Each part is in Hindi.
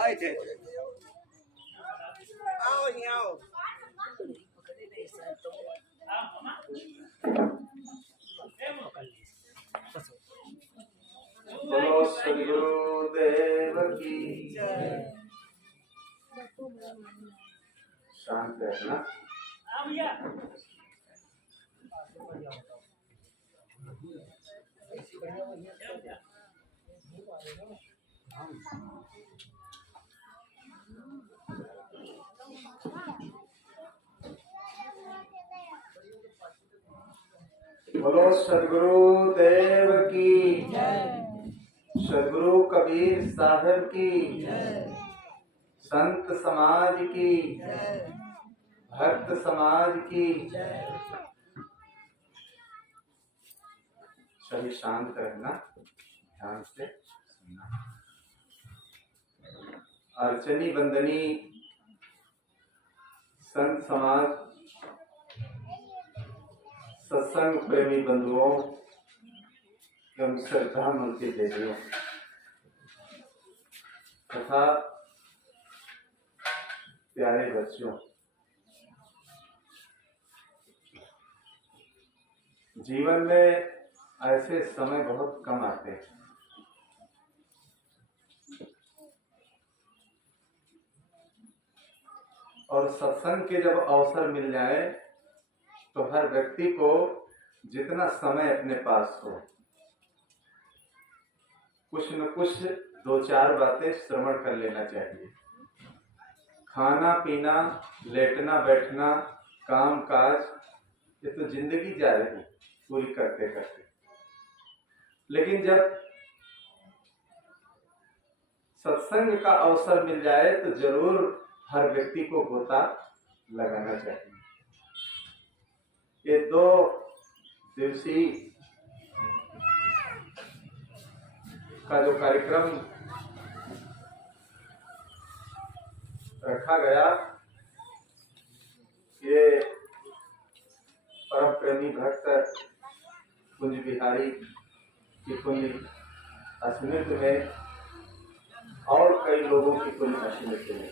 आए थे आओ यहाँ आओ बोलो सदगुरुदेव की शांत रहना। बोलो सदगुरुदेव की सदगुरु कबीर साहब की संत समाज की भक्त समाज की। सभी शांत रहना, ध्यान से सुनना। अर्चनी बंदनी संत समाज सत्संग प्रेमी बंधुओं एवं श्रद्धा मूर्ति देवियों तथा प्यारे बच्चों, जीवन में ऐसे समय बहुत कम आते हैं और सत्संग के जब अवसर मिल जाए तो हर व्यक्ति को जितना समय अपने पास हो कुछ न कुछ दो चार बातें श्रवण कर लेना चाहिए। खाना पीना लेटना बैठना काम काज ये तो जिंदगी जा रही पूरी करते करते, लेकिन जब सत्संग का अवसर मिल जाए तो जरूर हर व्यक्ति को गोता लगाना चाहिए। ये 2 दिवसीय का जो कार्यक्रम रखा गया, ये परम प्रेमी भक्त कुंज बिहारी की पुण्य स्मृति में और कई लोगों की पुण्य स्मृति में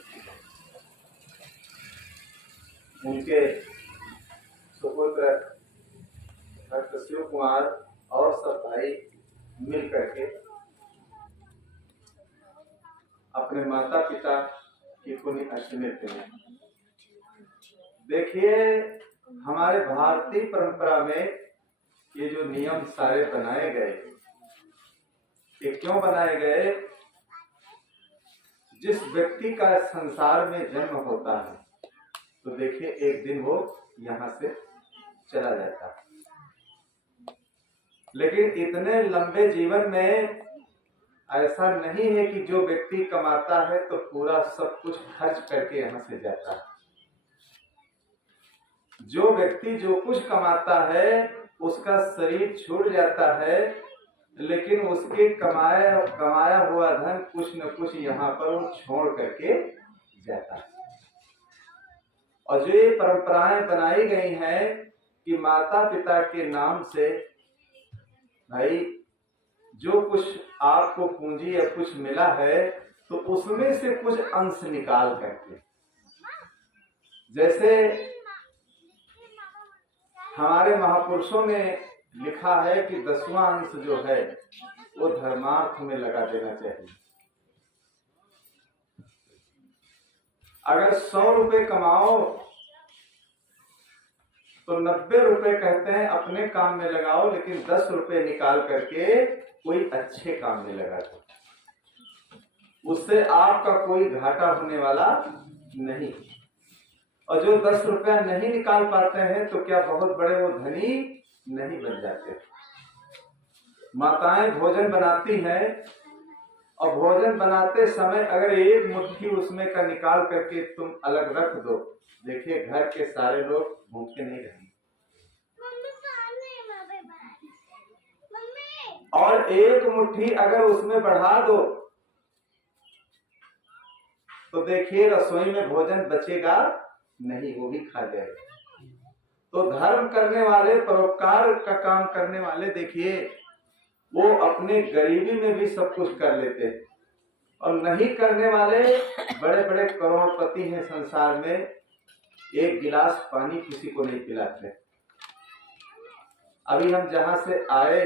उनके सुपुत्र भक्त शिव कुमार और सब भाई मिल करके अपने माता पिता की पुण्य स्मृति में। देखिए, हमारे भारतीय परंपरा में ये जो नियम सारे बनाए गए, ये क्यों बनाए गए? जिस व्यक्ति का संसार में जन्म होता है तो देखिए एक दिन वो यहाँ से चला जाता है, लेकिन इतने लंबे जीवन में ऐसा नहीं है कि जो व्यक्ति कमाता है तो पूरा सब कुछ खर्च करके यहाँ से जाता है। जो व्यक्ति जो कुछ कमाता है उसका शरीर छूट जाता है, लेकिन उसके कमाया हुआ धन कुछ न कुछ यहाँ पर वो छोड़ करके जाता है। और जो ये परंपराएं बनाई गई हैं कि माता पिता के नाम से भाई जो कुछ आपको पूंजी या कुछ मिला है तो उसमें से कुछ अंश निकाल करके, जैसे हमारे महापुरुषों ने लिखा है कि 10वां अंश जो है वो धर्मार्थ में लगा देना चाहिए। अगर 100 रुपए कमाओ तो 90 रुपए कहते हैं अपने काम में लगाओ, लेकिन 10 रुपए निकाल करके कोई अच्छे काम में लगा दो, उससे आपका कोई घाटा होने वाला नहीं। और जो 10 रुपया नहीं निकाल पाते हैं तो क्या बहुत बड़े वो धनी नहीं बन जाते। माताएं भोजन बनाती हैं और भोजन बनाते समय अगर एक मुट्ठी उसमें का निकाल करके तुम अलग रख दो, देखिए घर के सारे लोग भूखे नहीं रहेंगे। और एक मुट्ठी अगर उसमें बढ़ा दो तो देखिए रसोई में भोजन बचेगा नहीं, वो भी खा जाएगा। तो धर्म करने वाले, परोपकार का काम करने वाले, देखिए वो अपने गरीबी में भी सब कुछ कर लेते हैं, और नहीं करने वाले बड़े बड़े करोड़पति हैं संसार में, एक गिलास पानी किसी को नहीं पिलाते। अभी हम जहां से आए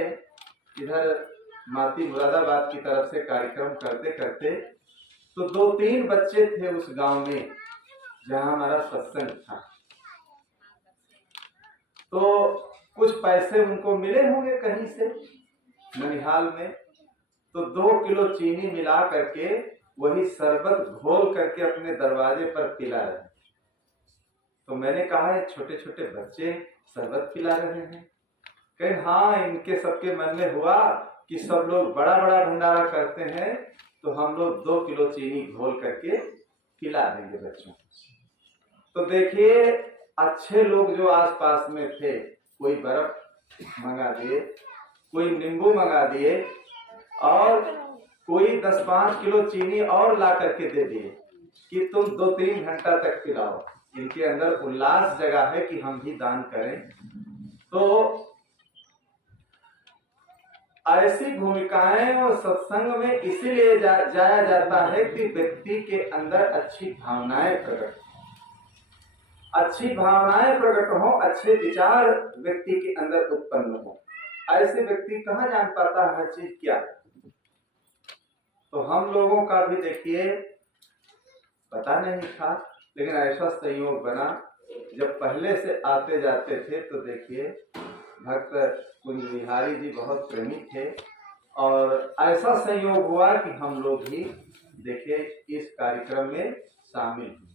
इधर माती मुरादाबाद की तरफ से कार्यक्रम करते करते, तो 2-3 बच्चे थे उस गांव में जहां हमारा सत्संग था। तो कुछ पैसे उनको मिले होंगे कहीं से ननिहाल में, तो 2 किलो चीनी मिला करके वही शरबत घोल करके अपने दरवाजे पर पिला रहे। तो मैंने कहा ये छोटे छोटे बच्चे शरबत पिला रहे हैं? कहीं हाँ, इनके सबके मन में हुआ कि सब लोग बड़ा बड़ा भंडारा करते हैं, तो हम लोग 2 किलो चीनी घोल करके पिला देंगे बच्चों को। तो देखिए अच्छे लोग जो आसपास में थे, कोई बर्फ मंगा दिए, कोई नींबू मंगा दिए, और कोई 10-5 किलो चीनी और ला करके दे दिए कि तुम 2-3 घंटा तक पिलाओ। इनके अंदर उल्लास जगह है कि हम भी दान करें। तो ऐसी भूमिकाएं और सत्संग में इसीलिए जाया जाता है कि व्यक्ति के अंदर अच्छी भावनाएं प्रकट हो, अच्छे विचार व्यक्ति के अंदर उत्पन्न हो। ऐसे व्यक्ति कहाँ जान पाता है हर चीज क्या है। तो हम लोगों का भी देखिए पता नहीं था, लेकिन ऐसा संयोग बना, जब पहले से आते जाते थे तो देखिए भक्त कुंज बिहारी जी बहुत प्रेमी थे, और ऐसा संयोग हुआ कि हम लोग भी देखिए इस कार्यक्रम में शामिल हुए।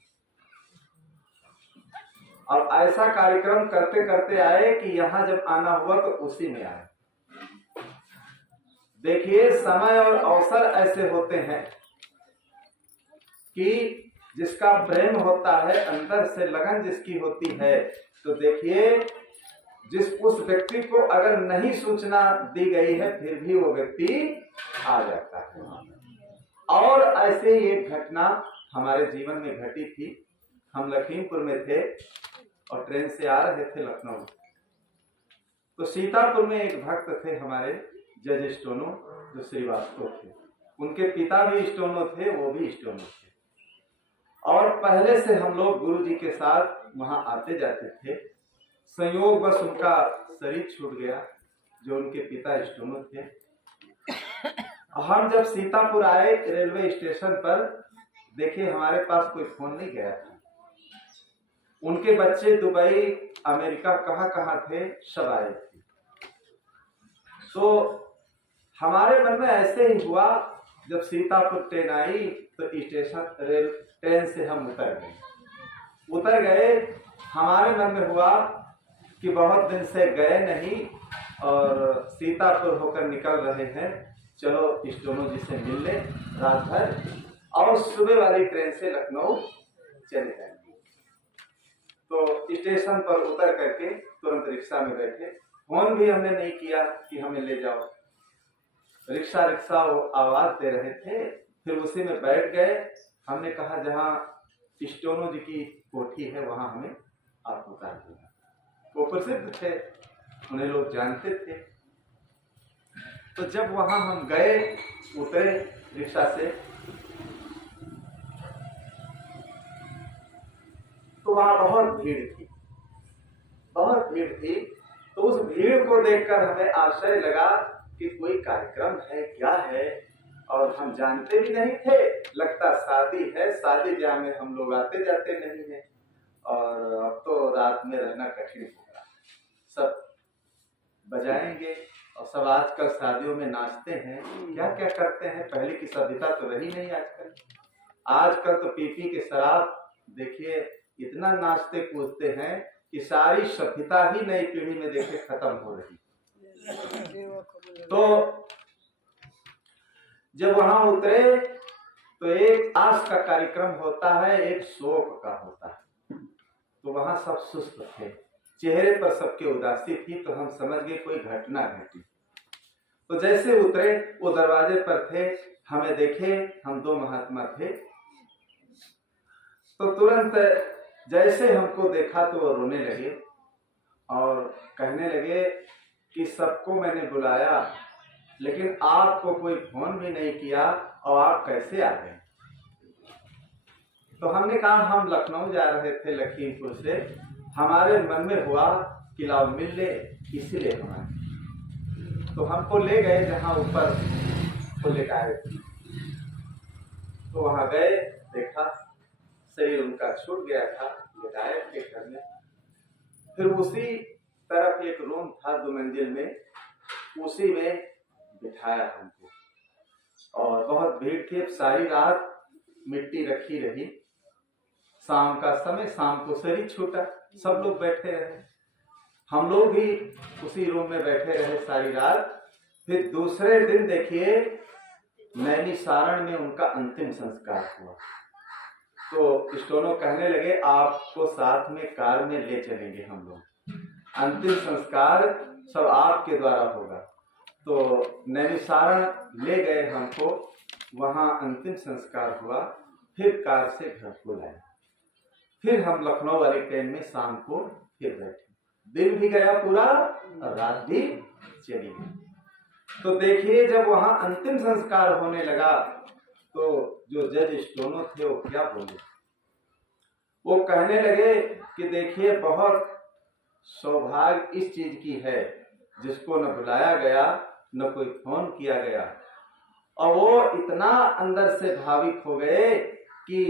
और ऐसा कार्यक्रम करते करते आए कि यहाँ जब आना हुआ तो उसी में आए। देखिए समय और अवसर ऐसे होते हैं कि जिसका प्रेम होता है, अंदर से लगन जिसकी होती है, तो देखिए उस व्यक्ति को अगर नहीं सूचना दी गई है फिर भी वो व्यक्ति आ जाता है। और ऐसे ही एक घटना हमारे जीवन में घटी थी। हम लखीमपुर में थे और ट्रेन से आ रहे थे लखनऊ। तो सीतापुर में एक भक्त थे हमारे जज स्टोनो, जो श्रीवास्तव थे। उनके पिता भी स्टोनो थे, वो भी स्टोनो थे, और पहले से हम लोग गुरु जी के साथ वहां आते जाते थे। संयोग बस उनका शरीर छूट गया, जो उनके पिता स्टोनो थे। हम जब सीतापुर आए रेलवे स्टेशन पर, देखिए हमारे पास कोई फोन नहीं गया था। उनके बच्चे दुबई, अमेरिका, कहाँ थे, सब आए थे। तो हमारे मन में ऐसे ही हुआ, जब सीतापुर ट्रेन आई तो स्टेशन ट्रेन से हम उतर गए। हमारे मन में हुआ कि बहुत दिन से गए नहीं और सीतापुर होकर निकल रहे हैं, चलो स्टोनो जी से मिल ले रात भर, और सुबह वाली ट्रेन से लखनऊ चले जाएंगे। तो स्टेशन पर उतर करके तुरंत रिक्शा में बैठे। फोन भी हमने नहीं किया कि हमें ले जाओ, रिक्शा वो आवाज दे रहे थे, फिर उसी में बैठ गए। हमने कहा जहाँ स्टोनो जी की कोठी है वहां हमें आप उतार देना। वो प्रसिद्ध थे, उन्हें लोग जानते थे। तो जब वहां हम गए, उतरे रिक्शा से, तो वहां बहुत भीड़ थी। तो उस भीड़ को देखकर हमें आश्चर्य लगा कि कोई कार्यक्रम है, क्या है, और हम जानते भी नहीं थे। लगता शादी है, शादी ब्याह में हम लोग आते जाते नहीं है, और अब तो रात में रहना कठिन होगा। सब बजाएंगे, और सब आजकल शादियों में नाचते हैं, क्या क्या करते हैं, पहले की सभ्यता तो रही नहीं आजकल तो पी के शराब देखिए इतना नाचते कूदते हैं कि सारी सभ्यता ही नई पीढ़ी में देखे खत्म हो रही। तो जब वहां उतरे तो एक आस का कार्यक्रम होता है, एक शोक का होता है। तो वहां सब सुस्त थे, चेहरे पर सबके उदासी थी। तो हम समझ गए कोई घटना घटी। तो जैसे उतरे, वो दरवाजे पर थे, हमें देखे, हम 2 महात्मा थे। तो तुरंत जैसे हमको देखा तो वो रोने लगे। और कहने लगे कि सबको मैंने बुलाया लेकिन आपको कोई फोन भी नहीं किया और आप कैसे आ गए। तो हमने कहा हम लखनऊ जा रहे थे लखीमपुर से, हमारे मन में हुआ कि लाओ मिल ले, इसीलिए हम आए। तो हमको ले गए जहाँ ऊपर को लेटाए थे, तो वहाँ गए, देखा शरीर उनका छूट गया था, लेटाए थे घर में। फिर उसी तरफ एक रूम था 2 मंजिल में, उसी में बिठाया हमको और बहुत भीड़ थी। सारी रात मिट्टी रखी रही, शाम का समय, शाम को शरीर छूटा, सब लोग बैठे रहे, हम लोग भी उसी रूम में बैठे रहे सारी रात। फिर दूसरे दिन देखिए नैमिषारण में उनका अंतिम संस्कार हुआ। तो स्टोनो कहने लगे आपको साथ में कार में ले चलेंगे हम लोग, अंतिम संस्कार सब आपके द्वारा होगा। तो नैमिषारण ले गए हमको, वहाँ अंतिम संस्कार हुआ, फिर कार से घर को लाए। फिर हम लखनऊ वाली ट्रेन में शाम को फिर बैठे, दिन भी गया पूरा और रात भी चली गई। तो देखिए जब वहां अंतिम संस्कार होने लगा तो जो जज स्टोनो थे वो क्या बोले, वो कहने लगे कि देखिए बहुत सौभाग्य इस चीज की है जिसको न बुलाया गया न कोई फोन किया गया। और वो इतना अंदर से भाविक हो गए कि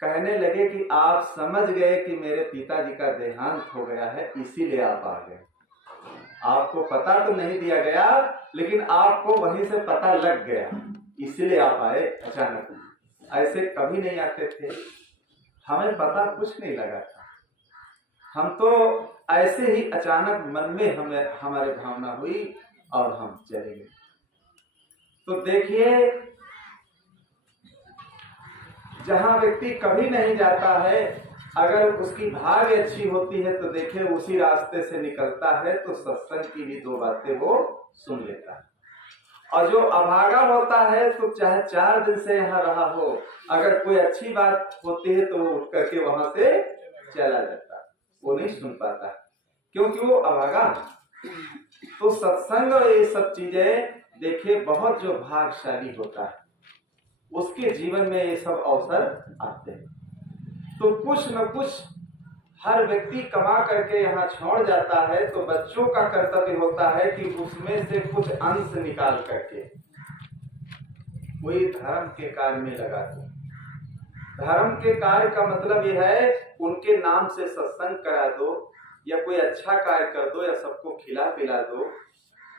कहने लगे कि आप समझ गए कि मेरे पिताजी का देहांत हो गया है, इसीलिए आप आ गए। आपको पता तो नहीं दिया गया लेकिन आपको वहीं से पता लग गया, इसीलिए आप आए अचानक। ऐसे कभी नहीं आते थे, हमें पता कुछ नहीं लगा था, हम तो ऐसे ही अचानक मन में हमें हमारी भावना हुई और हम चले गए। तो देखिए जहां व्यक्ति कभी नहीं जाता है, अगर उसकी भाग्य अच्छी होती है तो देखिए उसी रास्ते से निकलता है तो सत्संग की भी 2 बातें वो सुन लेता है। और जो अभागा होता है तो चाहे 4 दिन से यहाँ रहा हो, अगर कोई अच्छी बात होती है तो वो उठ करके वहां से चला जाता है, वो नहीं सुन पाता क्योंकि वो अभागा है। तो सत्संग और ये सब चीजें देखिए बहुत जो भाग्यशाली होता है उसके जीवन में ये सब अवसर आते हैं। तो कुछ न कुछ हर व्यक्ति कमा करके यहाँ छोड़ जाता है, तो बच्चों का कर्तव्य होता है कि उसमें से कुछ अंश निकाल करके कोई धर्म के कार्य में लगा दो। धर्म के कार्य का मतलब यह है उनके नाम से सत्संग करा दो या कोई अच्छा कार्य कर दो या सबको खिला पिला दो।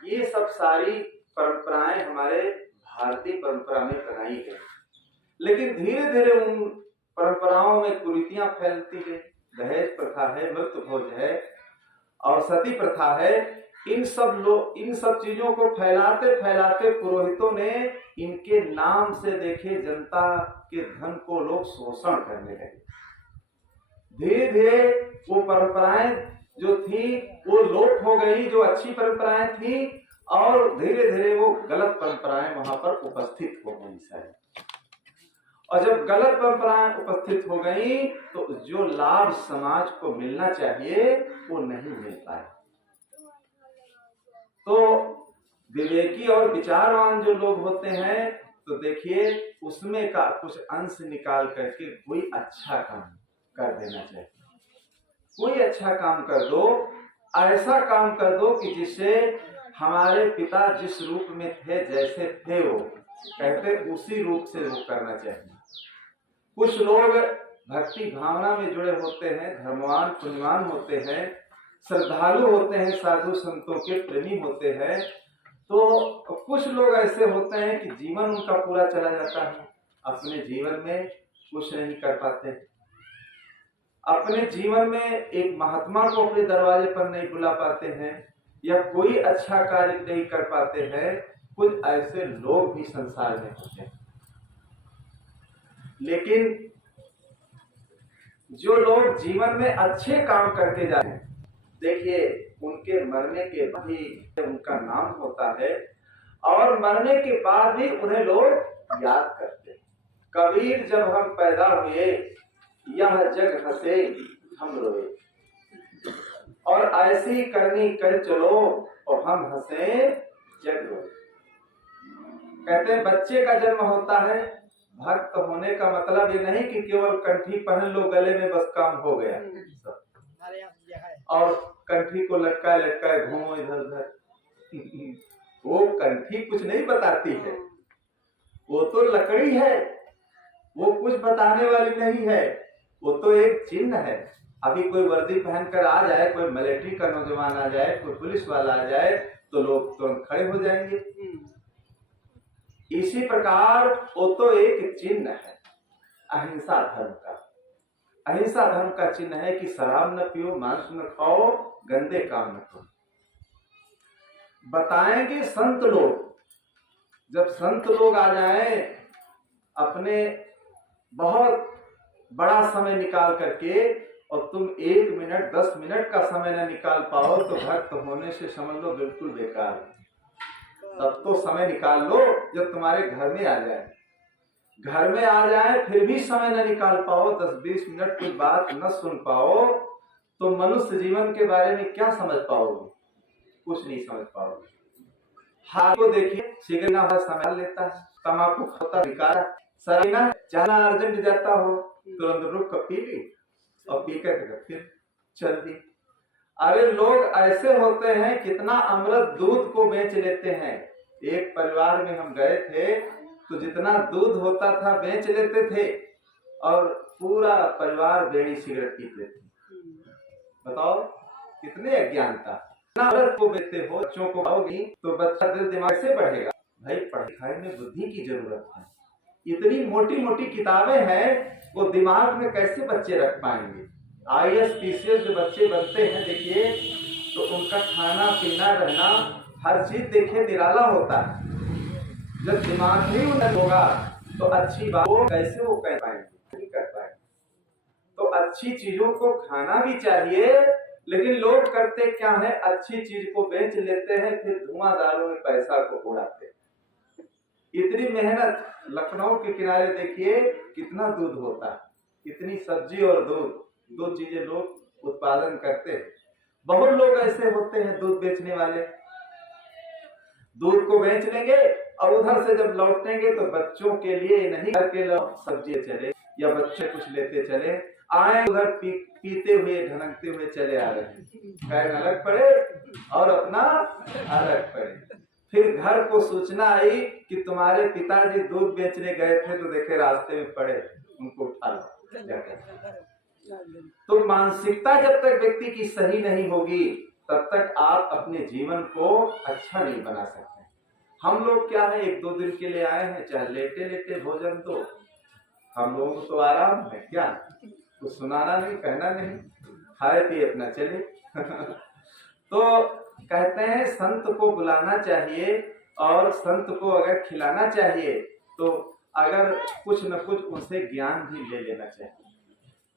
ये सब सारी परंपराएं हमारे भारतीय परंपरा में बनाई गई, लेकिन धीरे धीरे उन परंपराओं में कुरीतियां फैलती गई। दहेज प्रथा है, मृत्यु भोज है और सती प्रथा है। इन सब चीजों को फैलाते फैलाते पुरोहितों ने इनके नाम से देखे जनता के धन को लोग शोषण करने लगे। धीरे धीरे वो परंपराएं जो थी वो लोप हो गई, जो अच्छी परंपराएं थी, और धीरे धीरे वो गलत परंपराएं वहां पर उपस्थित हो गई सारी। और जब गलत परंपराएं उपस्थित हो गई तो जो लाभ समाज को मिलना चाहिए वो नहीं मिल पाया। तो विवेकी और विचारवान जो लोग होते हैं तो देखिए उसमें का कुछ अंश निकाल करके कोई अच्छा काम कर देना चाहिए। कोई अच्छा काम कर दो, ऐसा काम कर दो कि जिससे हमारे पिता जिस रूप में थे, जैसे थे वो कहते उसी रूप से वो करना चाहिए। कुछ लोग भक्ति भावना में जुड़े होते हैं, धर्मवान पुण्यवान होते हैं, श्रद्धालु होते हैं, साधु संतों के प्रेमी होते हैं। तो कुछ लोग ऐसे होते हैं कि जीवन उनका पूरा चला जाता है, अपने जीवन में कुछ नहीं कर पाते, अपने जीवन में एक महात्मा को अपने दरवाजे पर नहीं बुला पाते हैं या कोई अच्छा कार्य नहीं कर पाते हैं। कुछ ऐसे लोग भी संसार में होते हैं, लेकिन जो लोग जीवन में अच्छे काम करके जाते हैं देखिए उनके मरने के बाद भी उनका नाम होता है और मरने के बाद भी उन्हें लोग याद करते हैं। कबीर जब हम पैदा हुए यह जग हंसे हम रोए, और ऐसी करनी कर चलो और हम हंसे जग रो। कहते हैं बच्चे का जन्म होता है, भक्त होने का मतलब ये नहीं कि केवल कंठी पहन लो गले में बस काम हो गया और कंठी को लटकाए लटकाए घूमो इधर उधर। वो कंठी कुछ नहीं बताती है, वो तो लकड़ी है, वो कुछ बताने वाली नहीं है, वो तो एक चिन्ह है। अभी कोई वर्दी पहनकर आ जाए, कोई मिलिट्री का नौजवान आ जाए, कोई पुलिस वाला आ जाए तो लोग तुरंत खड़े हो जाएंगे। इसी प्रकार वो तो एक चिन्ह है अहिंसा धर्म का। अहिंसा धर्म का चिन्ह है कि शराब न पियो, मांस न खाओ, गंदे काम न करो। बताएंगे संत लोग, जब संत लोग आ जाएं अपने बहुत बड़ा समय निकाल करके और तुम 1 मिनट 10 मिनट का समय न निकाल पाओ तो भक्त होने से समझ लो बिल्कुल बेकार। तब तो समय निकाल लो जब तुम्हारे घर में आ जाए। घर में आ जाए फिर भी समय न निकाल पाओ, 10-20 मिनट की बात न सुन पाओ तो मनुष्य जीवन के बारे में क्या समझ पाओगे? कुछ नहीं समझ पाओगे। हाथ को देखिए, सिगरेट ना समय लेता है, तम्बाकू खाता बेकार, सरीना जाना अर्जेंट जाता हो तुरंत रुक कर पी ली और पी कर फिर चल दी। अरे लोग ऐसे होते हैं, कितना अमृत दूध को बेच लेते हैं। एक परिवार में हम गए थे तो जितना दूध होता था बेच लेते थे और पूरा परिवार बीड़ी सिगरेट पीते थे। बताओ कितने अज्ञानता। अमृत को बेचते हो, बच्चों को खाओगी तो बच्चा दिल दिमाग से बढ़ेगा। भाई पढ़ाई लिखाई में बुद्धि की जरूरत है। इतनी मोटी मोटी किताबें हैं, वो दिमाग में कैसे बच्चे रख पाएंगे? IAS PCS जो बच्चे बनते हैं देखिए, तो उनका खाना पीना रहना हर चीज देखिए निराला होता है। जब दिमाग ही उन्नत होगा तो अच्छी बात कैसे वो कह पाएंगे? नहीं कर पाएंगे। तो अच्छी चीजों को खाना भी चाहिए, लेकिन लोग करते क्या है, अच्छी चीज को बेच लेते हैं, फिर धुआंधारों में पैसा को उड़ाते हैं। इतनी मेहनत, लखनऊ के किनारे देखिए कितना दूध होता है, इतनी सब्जी और दूध, दो चीजें लोग उत्पादन करते हैं। बहुत लोग ऐसे होते हैं दूध बेचने वाले, दूध को बेच लेंगे और उधर से जब लौटेंगे तो बच्चों के लिए नहीं, घर के लोग सब्जी चले या बच्चे कुछ लेते चले आए, उधर पीते हुए ढनकते हुए चले आ रहे हैं, पैर अलग पड़े और अपना अलग पड़े। फिर घर को सूचना आई कि तुम्हारे पिताजी दूध बेचने गए थे तो देखे रास्ते में पड़े, उनको उठा लो। तो मानसिकता जब तक व्यक्ति की सही नहीं होगी तब तक आप अपने जीवन को अच्छा नहीं बना सकते। हम लोग क्या है, 1-2 दिन के लिए आए हैं, चाहे लेटे लेटे भोजन दो, हम लोगों को तो आराम है, क्या कुछ सुनाना नहीं, कहना नहीं, खाए पिए अपना चले। तो कहते हैं संत को बुलाना चाहिए और संत को अगर खिलाना चाहिए तो अगर कुछ न कुछ उनसे ज्ञान भी ले लेना चाहिए,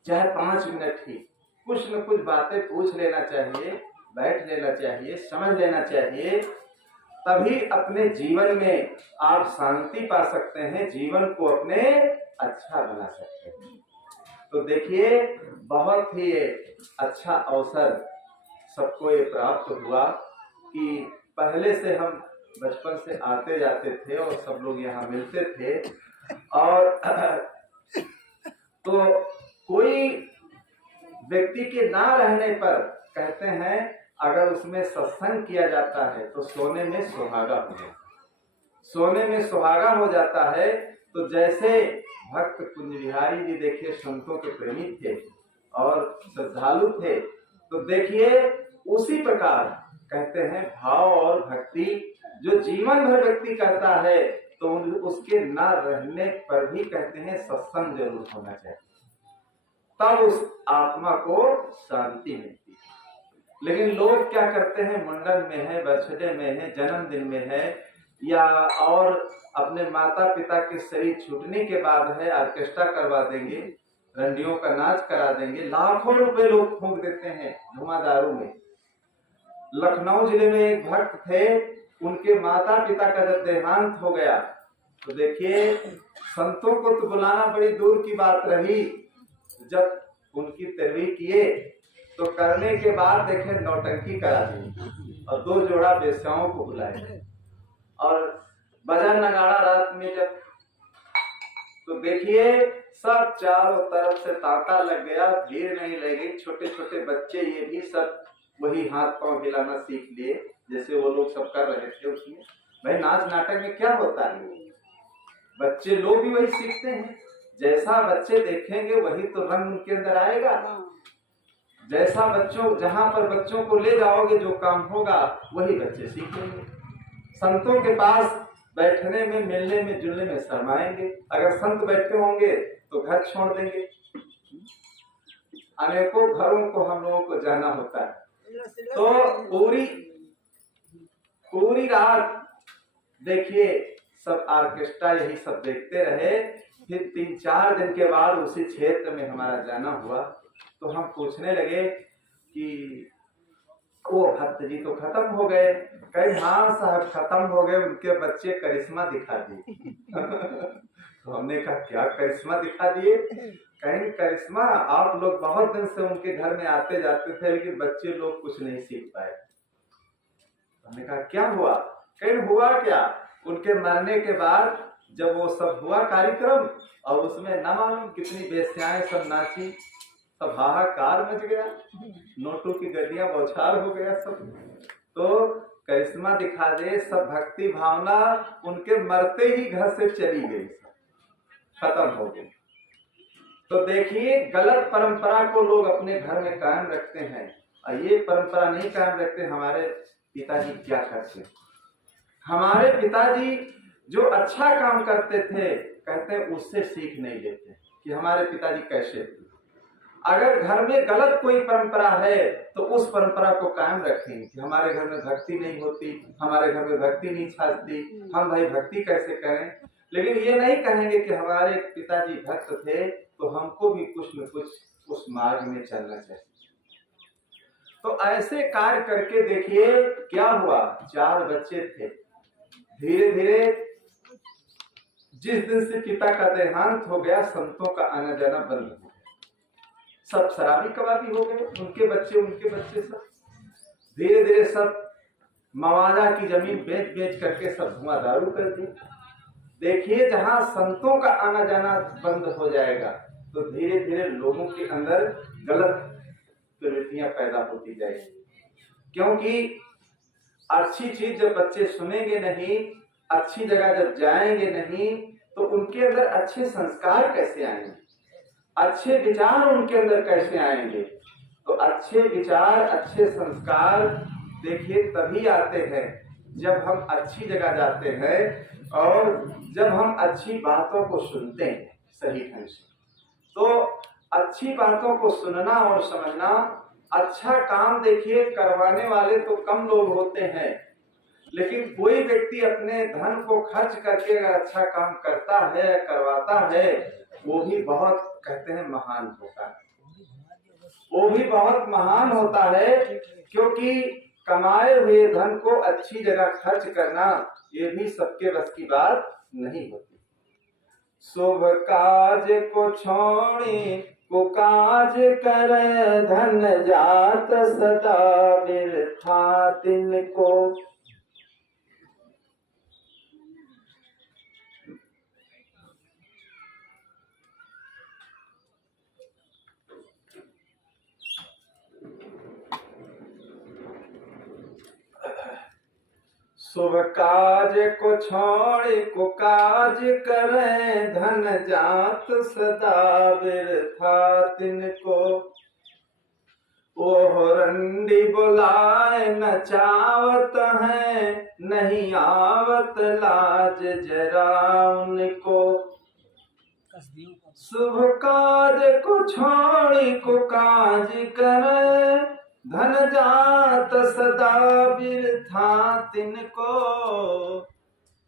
चाहे 5 मिनट ही कुछ न कुछ बातें पूछ लेना चाहिए, बैठ लेना चाहिए, समझ लेना चाहिए। तभी अपने जीवन में आप शांति पा सकते हैं, जीवन को अपने अच्छा बना सकते हैं। तो देखिए बहुत ही अच्छा अवसर सबको ये प्राप्त हुआ कि पहले से हम बचपन से आते जाते थे और सब लोग यहाँ मिलते थे, और तो कोई व्यक्ति के ना रहने पर कहते हैं अगर उसमें सत्संग किया जाता है तो सोने में सुहागा हो जाता है, सोने में सुहागा हो जाता है। तो जैसे भक्त कुंज बिहारी जी देखिए संतों के प्रेमी थे और श्रद्धालु थे, तो देखिए उसी प्रकार कहते हैं भाव और भक्ति जो जीवन भर व्यक्ति करता है तो उसके न रहने पर भी कहते हैं सत्संग जरूर होना चाहिए, तब उस आत्मा को शांति मिलती है। लेकिन लोग क्या करते हैं, मुंडन में है, बर्थडे में है, जन्मदिन में है, या और अपने माता पिता के शरीर छूटने के बाद है ऑर्केस्ट्रा करवा देंगे, रंडियों का नाच करा देंगे, लाखों रुपए लोग फूंक देते हैं धुआंधारों में। लखनऊ जिले में एक भक्त थे, उनके माता पिता का जब देहांत हो गया तो देखिए संतों को तो बुलाना बड़ी दूर की बात रही, जब उनकी तैरवी किए तो करने के बाद देखे नौटंकी करा दी और 2 जोड़ा बेस्याओं को बुलाए और बजा नगाड़ा रात में जब, तो देखिए सब चारों तरफ से तांता लग गया, भीड़ नहीं लगी। छोटे छोटे बच्चे ये भी सब वही हाथ पांव हिलाना सीख लिए जैसे वो लोग सब कर रहे थे उसमें। भाई नाच नाटक में क्या होता है, बच्चे लोग भी वही सीखते हैं। जैसा बच्चे देखेंगे वही तो रंग उनके अंदर आएगा। जैसा बच्चों, जहां पर बच्चों को ले जाओगे जो काम होगा वही बच्चे सीखेंगे। संतों के पास बैठने में, मिलने में, जुलने में शर्माएंगे। अगर संत बैठे होंगे तो घर छोड़ देंगे। अनेकों घरों को हम लोगों को जाना होता है, तो पूरी रात देखिए सब ऑर्केस्ट्रा यही सब देखते रहे। फिर 3-4 दिन के बाद उसी क्षेत्र में हमारा जाना हुआ, तो हम पूछने लगे कि वो भक्त जी तो खत्म हो गए। कहीं हाँ साहब खत्म हो गए, उनके बच्चे करिश्मा दिखा दिए। तो हमने कहा क्या करिश्मा दिखा दिए? कहीं करिश्मा, आप लोग बहुत दिन से उनके घर में आते जाते थे लेकिन बच्चे लोग कुछ नहीं सीख पाए। हमने कहा क्या हुआ? कहीं हुआ क्या? उनके मरने के बाद जब वो सब हुआ कार्यक्रम और उसमें न मालूम कितनी बेस्याएं सब नाची, सब हाहाकार मच गया, नोटों की गड्डियां बौछार हो गया सब। तो करिश्मा दिखा दे, सब भक्ति भावना उनके मरते ही घर से चली गई, खत्म हो गई। तो देखिए गलत परंपरा को लोग अपने घर में कायम रखते हैं और ये परंपरा नहीं कायम रखते। हमारे पिताजी क्या करते? हमारे पिताजी जो अच्छा काम करते थे, कहते हैं उससे सीख नहीं लेते कि हमारे पिताजी कैसे थे। अगर घर में गलत कोई परंपरा है तो उस परंपरा को कायम रखें कि हमारे घर में भक्ति नहीं होती, हमारे घर में भक्ति नहीं छाती, हम भाई भक्ति कैसे करें। लेकिन ये नहीं कहेंगे कि हमारे पिताजी भक्त थे तो हमको भी कुछ न कुछ उस मार्ग में चलना चाहिए। तो ऐसे कार्य करके देखिए क्या हुआ। 4 बच्चे थे, धीरे धीरे जिस दिन से पिता का देहांत हो गया संतों का आना जाना बंद हो गया। सब शराबी कबाबी हो गए, उनके बच्चे सब धीरे धीरे सब मवाजा की जमीन बेच बेच करके सब धुआंधारू कर दी। देखिए जहां संतों का आना जाना बंद हो जाएगा तो धीरे धीरे लोगों के अंदर गलत प्रवृत्तियां पैदा होती जाएगी। क्योंकि अच्छी चीज जब बच्चे सुनेंगे नहीं, अच्छी जगह जब जाएंगे नहीं, तो उनके अंदर अच्छे संस्कार कैसे आएंगे, अच्छे विचार उनके अंदर कैसे आएंगे। तो अच्छे विचार, अच्छे संस्कार देखिए तभी आते हैं जब हम अच्छी जगह जाते हैं और जब हम अच्छी बातों को सुनते हैं सही ढंग से। तो अच्छी बातों को सुनना और समझना, अच्छा काम देखिए करवाने वाले तो कम लोग होते हैं, लेकिन कोई व्यक्ति अपने धन को खर्च करके अगर अच्छा काम करता है, करवाता है, वो भी बहुत कहते हैं महान होता है। वो भी बहुत महान होता है, क्योंकि कमाए हुए धन को अच्छी जगह खर्च करना ये भी सबके बस की बात नहीं होती। शुभ काज को छोड़ी कुकाज करे, धन जात सदा बिरथा तिनको। शुभ काज को छोड़ कुकाज करे, धन जात सदा बिरथा तिनको। ओह रंडी बुलाए नचावत है, नहीं आवत लाज जरा उनको। शुभ काज को छोड़ कुकाज करे, धन जात सदा बिरथा तिनको।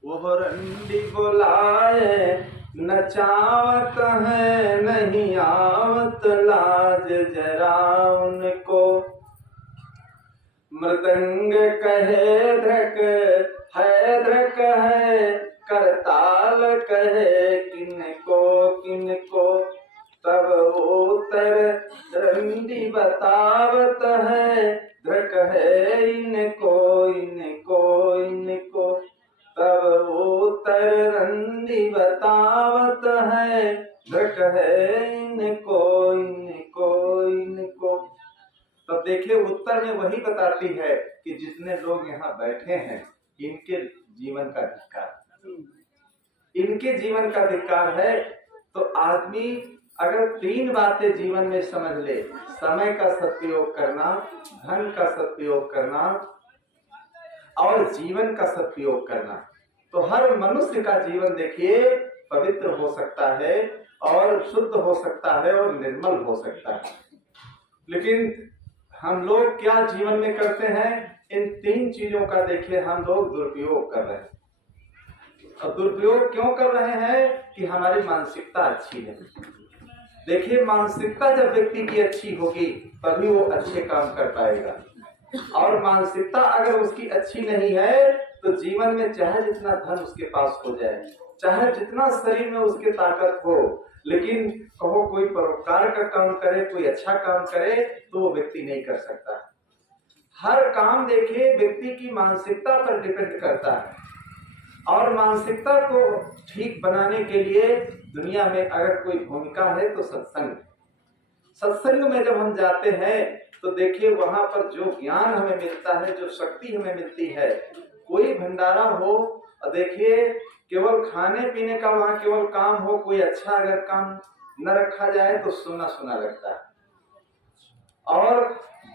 वह रंडी बुलाए नचावत है, नहीं आवत लाज जरा उनको। मृदंग कहे ध्रक है, करताल कहे किनको किनको। तब उतर रंडी बतावत है, द्रक है इनको इनको इनको, तब उत्तर रंडी बतावत है, द्रक है इनको इनको इनको। तब देखिए उत्तर में वही बताती है कि जितने लोग यहाँ बैठे हैं इनके जीवन का धिक्कार, इनके जीवन का धिक्कार है। तो आदमी अगर 3 बातें जीवन में समझ ले, समय का सदुपयोग करना, धन का सदुपयोग करना और जीवन का सदुपयोग करना, तो हर मनुष्य का जीवन देखिए पवित्र हो सकता है और शुद्ध हो सकता है और निर्मल हो सकता है। लेकिन हम लोग क्या जीवन में करते हैं, इन 3 चीजों का देखिए हम लोग दुरुपयोग कर रहे हैं। और दुरुपयोग क्यों कर रहे हैं कि हमारी मानसिकता अच्छी है। देखिए मानसिकता जब व्यक्ति की अच्छी होगी तभी वो अच्छे काम कर पाएगा, और मानसिकता अगर उसकी अच्छी नहीं है तो जीवन में चाहे जितना धन उसके पास हो जाए, चाहे जितना शरीर में उसके ताकत हो, लेकिन कहो कोई परोपकार का काम करे, कोई अच्छा काम करे, तो वो व्यक्ति नहीं कर सकता। हर काम देखिए व्यक्ति की मानसिकता पर डिपेंड करता है, और मानसिकता को ठीक बनाने के लिए दुनिया में अगर कोई भूमिका है तो सत्संग। सत्संग में जब हम जाते हैं तो देखिए वहां पर जो ज्ञान हमें मिलता है, जो शक्ति हमें मिलती है, कोई भंडारा हो, देखिए केवल खाने पीने का वहां केवल काम हो, कोई अच्छा अगर काम न रखा जाए तो सुना सुना लगता है। और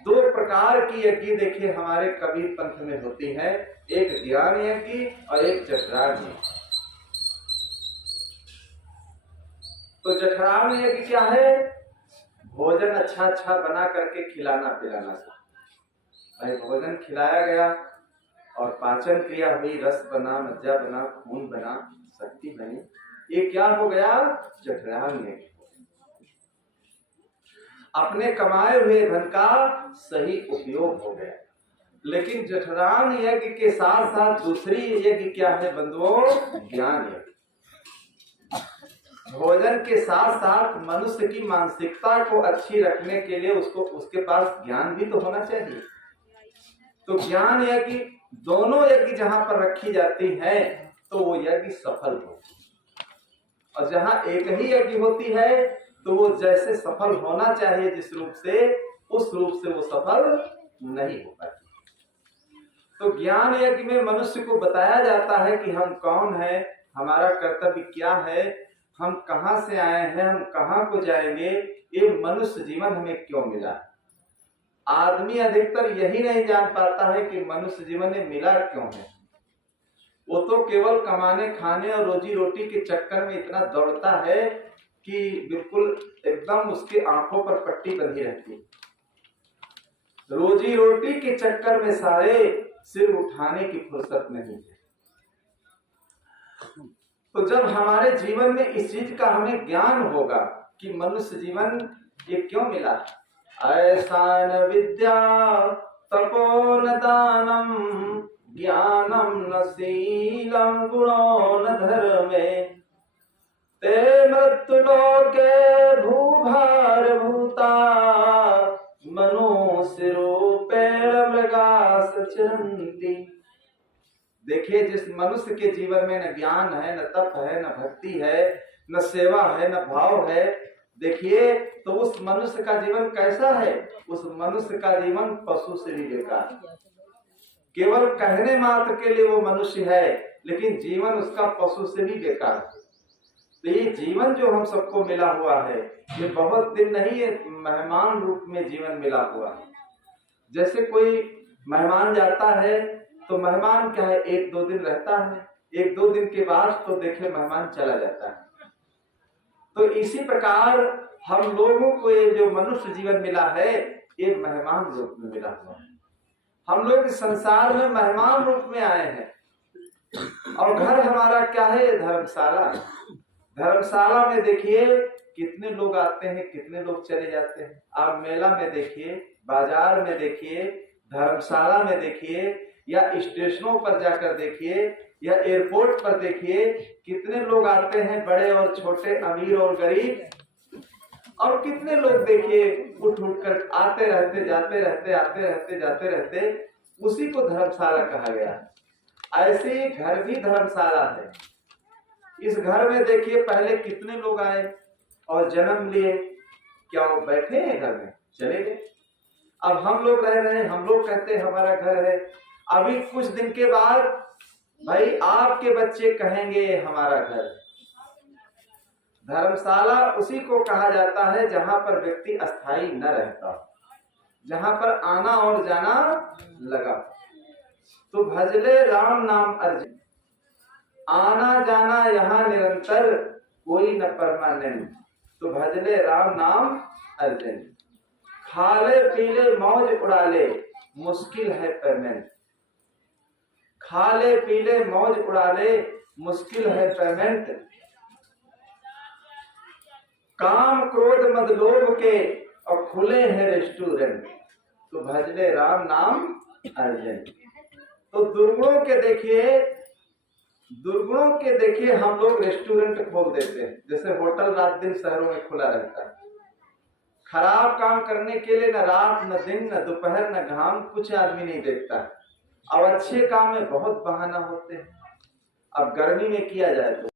2 प्रकार की यज्ञ देखिए हमारे कबीर पंथ में होती है, एक ध्यान यज्ञ और एक जठराग्नि यज्ञ। तो जठराग्नि यज्ञ क्या है, भोजन अच्छा अच्छा बना करके खिलाना पिलाना। भाई भोजन खिलाया गया और पाचन क्रिया हुई, रस बना, मज्जा बना, खून बना, शक्ति बनी, ये क्या हो गया, जठराग्नि यज्ञ। अपने कमाए हुए धन का सही उपयोग हो गया। लेकिन जठराग्नि यज्ञ के साथ साथ दूसरी यज्ञ क्या है बंधुओं, ज्ञान यज्ञ। भोजन के साथ साथ मनुष्य की मानसिकता को अच्छी रखने के लिए उसको उसके पास ज्ञान भी तो होना चाहिए। तो ज्ञान यज्ञ, दोनों यज्ञ जहां पर रखी जाती है तो वो यज्ञ सफल हो, और जहां एक ही यज्ञ होती है तो वो जैसे सफल होना चाहिए जिस रूप से, उस रूप से वो सफल नहीं हो पाती। तो ज्ञान यज्ञ में मनुष्य को बताया जाता है कि हम कौन है, हमारा कर्तव्य क्या है, हम कहां से आए हैं, हम कहां को जाएंगे, ये मनुष्य जीवन हमें क्यों मिला। आदमी अधिकतर यही नहीं जान पाता है कि मनुष्य जीवन में मिला क्यों है। वो तो केवल कमाने खाने और रोजी रोटी के चक्कर में इतना दौड़ता है कि बिल्कुल एकदम उसके आंखों पर पट्टी बंधी रहती है। रोजी रोटी के चक्कर में सारे सिर उठाने की फुर्सत नहीं है। तो जब हमारे जीवन में इस चीज का हमें ज्ञान होगा कि मनुष्य जीवन ये क्यों मिला, ऐसा न विद्या तपो न दानम ज्ञानम न शीलम गुणो न धर्मे, ते मृत्युलोके भूभार भूता मनुष्य रूपेण मृगास चरन्ति। देखिए जिस मनुष्य के जीवन में न ज्ञान है, न तप है, न भक्ति है, न सेवा है, न भाव है, देखिए तो उस मनुष्य का जीवन कैसा है, उस मनुष्य का जीवन पशु से भी बेकार। केवल कहने मात्र के लिए वो मनुष्य है, लेकिन जीवन उसका पशु से भी बेकार है। तो ये जीवन जो हम सबको मिला हुआ है, ये बहुत दिन नहीं है, मेहमान रूप में जीवन मिला हुआ है। जैसे कोई मेहमान जाता है तो मेहमान क्या है, 1-2 दिन रहता है, 1-2 दिन के बाद तो देखे मेहमान चला जाता है। तो इसी प्रकार हम लोगों को ये जो मनुष्य जीवन मिला है, ये मेहमान रूप में मिला हुआ है। हम लोग इस संसार में मेहमान रूप में आए हैं, और घर हमारा क्या है, धर्मशाला। धर्मशाला में देखिए कितने लोग आते हैं, कितने लोग चले जाते हैं। आप मेला में देखिए, बाजार में देखिए, धर्मशाला में देखिए, या स्टेशनों पर जाकर देखिए, या एयरपोर्ट पर देखिए, कितने लोग आते हैं, बड़े और छोटे, अमीर और गरीब। और कितने लोग देखिए उठ उठ कर आते रहते, जाते रहते, आते रहते, जाते रहते, उसी को धर्मशाला कहा गया। ऐसे ही घर भी धर्मशाला है। इस घर में देखिए पहले कितने लोग आए और जन्म लिए, क्या वो बैठे हैं घर में? चले गए। अब हम लोग रह रहे हैं, हम लोग कहते हैं हमारा घर है। अभी कुछ दिन के बाद भाई आपके बच्चे कहेंगे हमारा घर। धर्मशाला उसी को कहा जाता है जहां पर व्यक्ति अस्थाई न रहता, जहां पर आना और जाना लगा। तो भजले राम नाम अर्जित, आना जाना यहाँ निरंतर, कोई न परमानेंट। तो भजले राम नाम अर्जित, खाले पीले मौज उड़ा ले, मुश्किल है पेमेंट। खाले पीले मौज उड़ा ले, मुश्किल है पेमेंट। काम क्रोध मद लोभ के और खुले हैं रेस्टोरेंट। तो भजले राम नाम अर्जन। तो दुर्गुणों के देखिए हम लोग रेस्टोरेंट खोल देते हैं, जैसे होटल रात दिन शहरों में खुला रहता है। खराब काम करने के लिए न रात न दिन न दोपहर न घाम कुछ आदमी नहीं देखता है। अब अच्छे काम में बहुत बहाना होते हैं। अब गर्मी में किया जाए तो